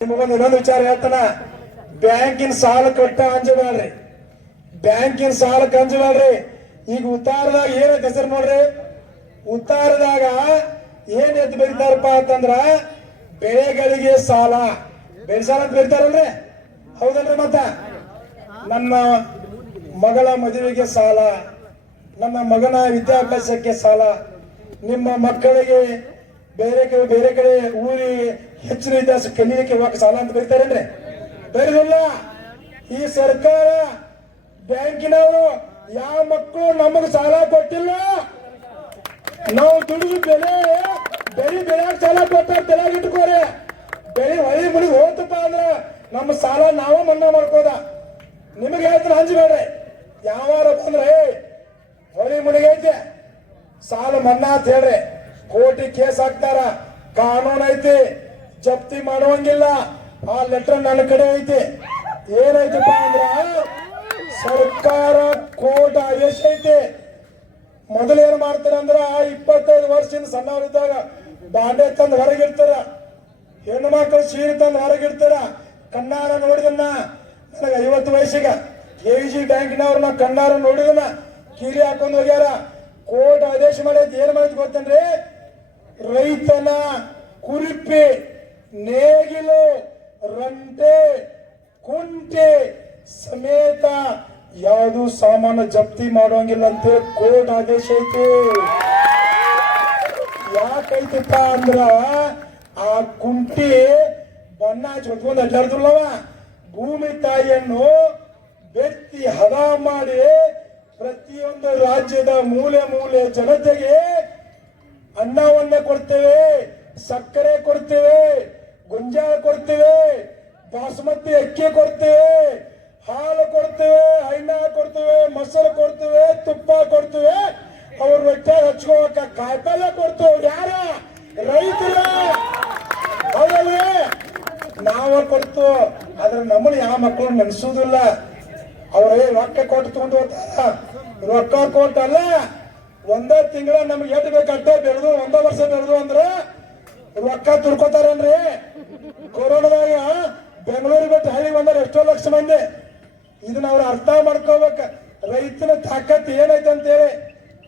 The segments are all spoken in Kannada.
ನಿಮಗೊಂದು ಇನ್ನೊಂದು ವಿಚಾರ ಹೇಳ್ತಾನ. ಬ್ಯಾಂಕಿನ ಸಾಲ ಕಟ್ಟ ಅಂಜಬೇಡ್ರಿ ಬ್ಯಾಂಕಿನ ಸಾಲಕ್ಕೆ ಅಂಜಬೇಡ್ರಿ ಈಗ ಉತ್ತಾರದಾಗ ಏನೈತೆ ಹೆಸರು ನೋಡ್ರಿ? ಉತ್ತಾರದಾಗ ಏನ್ ಎದ್ದು ಬರೀತಾರಪ್ಪ ಅಂತಂದ್ರ ಬೆಳೆಗಳಿಗೆ ಸಾಲ. ಬೆಳೆ ಸಾಲ ಅಂತ ಬರೀತಾರಲ್ರಿ ಹೌದಲ್ರಿ ಮತ್ತ? ನನ್ನ ಮಗಳ ಮದುವೆಗೆ ಸಾಲ. ನನ್ನ ಮಗನ ವಿದ್ಯಾಭ್ಯಾಸಕ್ಕೆ ಸಾಲ. ನಿಮ್ಮ ಮಕ್ಕಳಿಗೆ ಬೇರೆ ಕಡೆ ಬೇರೆ ಕಡೆ ಊರಿಗೆ ಹೆಚ್ಚಿನ ಇತಿಹಾಸ ಕಲೀಲಿಕ್ಕೆ ಇವಾಗ ಸಾಲ ಅಂತ ಅಂದ್ರೆ? ಬರೀದಿಲ್ಲ ಈ ಸರ್ಕಾರ ಬ್ಯಾಂಕಿನವರು ಯಾವ ಮಕ್ಕಳು ನಮಗೆ ಸಾಲ ಕೊಟ್ಟಿಲ್ಲ? ನಾವು ದುಡಿದು ಬೆಲೆ ಬೆಳಿ ಬೆಳೆಯಾಗ ಸಾಲ ಕೊಟ್ಟಾರ ತಲೆಯಾಗ ಇಟ್ಕೋರಿ. ಬೆಳಿ ಹೊಳಿ ಮುಳಿ ಹೋತಪ್ಪ ಅಂದ್ರ ನಮ್ಮ ಸಾಲ ನಾವ ಮನ್ನಾ ಮಾಡ್ಕೋದ. ನಿಮಗೆ ಹೇಳ್ತಾರೆ ಹಂಚಬೇಡ್ರಿ ಯಾವಾರ ಬಂದ್ರೆ ಹೊಳಿ ಐತೆ, ಸಾಲ ಮನ್ನಾ ಅಂತ ಹೇಳ್ರಿ. ಕೋಟಿ ಕೇಸ್ ಹಾಕ್ತಾರ ಕಾನೂನು ಐತಿ ಜಪ್ತಿ ಮಾಡುವಂಗಿಲ್ಲ. ಆ ಲೆಟರ್ ನನ್ನ ಕಡೆ ಐತಿ. ಏನೈತಪ್ಪ ಅಂದ್ರ, ಸರ್ಕಾರ ಕೋರ್ಟ್ ಆದೇಶ ಐತಿ. ಮೊದಲು ಏನ್ ಮಾಡ್ತಾರ ಅಂದ್ರ ಇಪ್ಪತ್ತೈದು ವರ್ಷದಿಂದ ಸಣ್ಣವರಿದ್ದಾಗ ಬಾಂಡೆ ತಂದು ಹೊರಗಿಡ್ತಾರ. ಹೆಣ್ಣು ಮಕ್ಕಳು ಸೀರೆ ತಂದು ಹೊರಗಿಡ್ತಾರ. ಕಣ್ಣಾರ ನೋಡಿದನ್ನ, ನನಗೆ ಐವತ್ತು ವಯಸ್ಸಿಗೆ. ಕೆ ಜಿ ಬ್ಯಾಂಕಿನವ್ರನ್ನ ಕಣ್ಣಾರ ನೋಡಿದನ್ನ ಕಿರಿ ಹಾಕೊಂಡು ಹೋಗ್ಯಾರ. ಕೋರ್ಟ್ ಆದೇಶ ಮಾಡೈತಿ ಏನ್ ಮಾಡಿದ್ ಗೊತ್ತೇನ್ರಿ? ರೈತನ ಕುರಿಪಿ ನೇಗಿಲು, ರಂಟೆ, ಕುಂಟೆ ಸಮೇತ ಯಾವುದು ಸಾಮಾನು ಜಪ್ತಿ ಮಾಡುವಂಗಿಲ್ಲ ಅಂತ ಕೋರ್ಟ್ ಆದೇಶ ಐತಿ. ಯಾಕೈತಿಪ್ಪ ಅಂದ್ರ ಆ ಕುಂಟಿ ಬಣ್ಣ ಚೊಟ್ಕೊಂಡು ಅಡ್ಡಾಡ್ದಿಲ್ಲವ ಭೂಮಿ ತಾಯಿಯನ್ನು ಬೆತ್ತಿ ಹದ ಮಾಡಿ ಪ್ರತಿಯೊಂದು ರಾಜ್ಯದ ಮೂಲೆ ಮೂಲೆ ಜನತೆಗೆ ಅನ್ನವನ್ನ ಕೊಡ್ತೇವೆ, ಸಕ್ಕರೆ ಕೊಡ್ತೇವೆ ಗೊಂಜಾಳ ಕೊಡ್ತೇವೆ, ಬಾಸುಮತಿ ಅಕ್ಕಿ ಕೊಡ್ತೇವೆ, ಹಾಲು ಕೊಡ್ತೇವೆ, ಹೈನ ಕೊಡ್ತೇವೆ, ಮೊಸರು ಕೊಡ್ತೇವೆ, ತುಪ್ಪ ಕೊಡ್ತೇವೆ. ಅವ್ರ ವೆಚ್ಚ ಹಚ್ಕೋಕ ಕಾಯಿಪಲ್ಯ ಕೊಡ್ತೇವೆ ಯಾರ? ರೈತರ. ನಾವ ಕೊಡ್ತು, ಆದ್ರೆ ನಮ್ಮನ್ನ ಯಾವ ಮಕ್ಕಳು ನೆನೆಸೋದಿಲ್ಲ. ಅವ್ರೇ ರೊಕ್ಕ ಕೊಟ್ಟು ತಗೊಂಡು ಹೋಗ್ತಾರ ರೊಕ್ಕ ಕೊಟ್ಟಲ್ಲ. ಒಂದೇ ತಿಂಗಳ ನಮ್ಗೆ ಎಷ್ಟು ಬೇಕಟ್ಟೆ ಬೆಳೆದು, ಒಂದೇ ವರ್ಷ ಬೆಳೆದು ಅಂದ್ರೆ ರೊಕ್ಕ ತುರ್ಕೋತಾರೇನ್ರಿ ಕೊರೋನಾದಾಗ ಬೆಂಗಳೂರಿಗೆ ಬಿಟ್ಟು ಹಳ್ಳಿ ಬಂದ್ರೆ ಎಷ್ಟೋ ಲಕ್ಷ ಮಂದಿ. ಇದನ್ನ ಅವ್ರು ಅರ್ಥ ಮಾಡ್ಕೋಬೇಕ. ರೈತನ ತಾಕತ್ ಏನೈತೆ ಅಂತೇಳಿ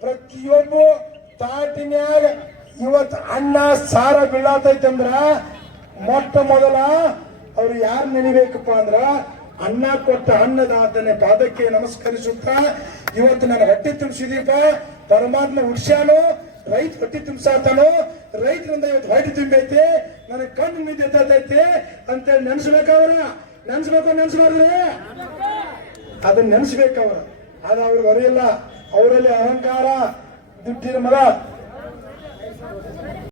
ಪ್ರತಿಯೊಬ್ಬ ತಾಟಿನ್ಯಾಗ ಇವತ್ತು ಅನ್ನ, ಸಾರ ಬೀಳತೈತೆ ಅಂದ್ರ ಮೊಟ್ಟ ಮೊದಲ ಅವ್ರು ಯಾರು ನೆನಿಬೇಕಪ್ಪ ಅಂದ್ರ ಅನ್ನ ಕೊಟ್ಟ ಅನ್ನದಾತನೆ ಪಾದಕ್ಕೆ ನಮಸ್ಕರಿಸುತ್ತಾ ಇವತ್ತು ನನ್ನ ಹೊಟ್ಟೆ ತುಂಬಿಸಿದೀಪ. ಪರಮಾತ್ಮ ಉಡ್ಸ್ಯಾನು. ರೈತ ಹೊಟ್ಟೆ ತುಂಬಿಸಾತಾನೋ? ರೈತರಿಂದ ಇವತ್ತು ಹೊಟ್ಟೆ ತುಂಬೈತೆ? ನನಗೆ ಕಣ್ಣು ನಿದ್ದೆ ಎತ್ತೈತಿ ಅಂತೇಳಿ ನೆನ್ಸ್ಬೇಕವ್ರ. ನೆನ್ಸ್ಬೇಕು ನೆನ್ಸ್ಬಾರ್ದ್ರಿ. ಅದನ್ನ ನೆನ್ಸ್ಬೇಕವ್ರ. ಅದು ಅವ್ರಿಗೆ ಅರಿಯಲ್ಲ ಅವರಲ್ಲಿ ಅಹಂಕಾರ, ದುಡ್ಡಿನ ಮರ.